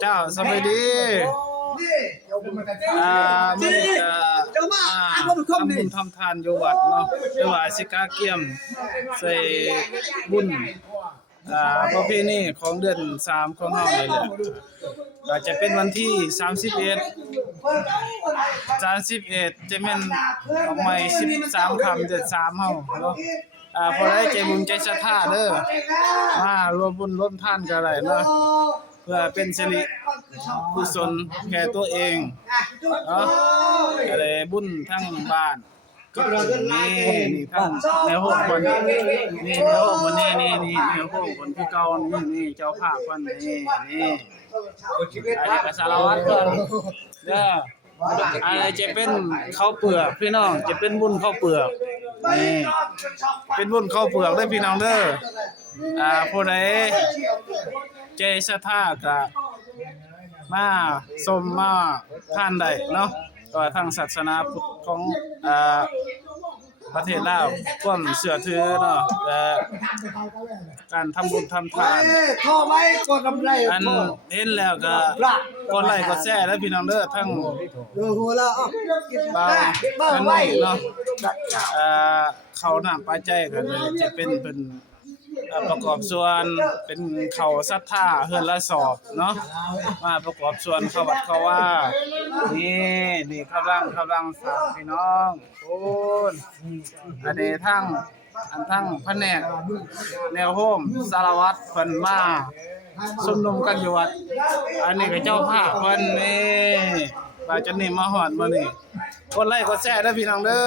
เจ้าสวัสดีมื้อนี้ก็ทำบุญทำทานอยู่วัดเนาะหรือว่าสิกาเกี่ยมใส่บุญประเพณีของเดือน3ของเฮานี่แหละก็จะเป็นวันที่31จะแม่นออกใหม่13ค่ำเดือน3เฮาเนาะพอได้ใจบุญใจศรัทธาเด้อมารวมบุญร่วมทานกันได้เนาะเพื่อเป็นสิริกุศลแก่ตัวเองเนาะก็ได้บุญทั้งบ้านนี่ทั้งแนวโฮมคนนี่แนวโฮมคนนี่แนวโฮมคนคือเก่านี่เจ้าภาพเพิ่นนี่อันนี้ก็สารวัตรเพิ่นเด้ออะไรจะเป็นข้าวเปลือกพี่น้องจะเป็นบุญข้าวเปลือกนี่เป็นบุญข้าวเปลือกเด้อพี่น้องเด้อผู้ใดใจศรัทธาก็มาชมมาทานได้เนาะก็ทางศาสนาพุทธของประเทศลาวความเชื่อถือเนาะและการทำบุญทำทานข้อไว้ก็กำไรอันเห็นแล้วก็กดไลค์กดแชร์แล้วพี่น้องเด้อทั้งหัวละบ่าวกันนี่เนาะเขาน้ำปลาใจก็จะเป็นประกอบส่วนเป็นเขาศรัทธาเฮือนละศอกเนาะมาประกอบส่วนเข้าวัดเข้าว่านี่กำลังสร้างพี่น้องโอ้ยอันนี้ทั้งแผนกแนวโฮมสารวัตรเพิ่นมาชุมนุมกันอยู่วัดอันนี้ก็เจ้าภาพเพิ่นนี่ว่าจะนี่มาฮอดมื้อนี้กดไลค์กดแชร์เด้อพี่น้องเด้อ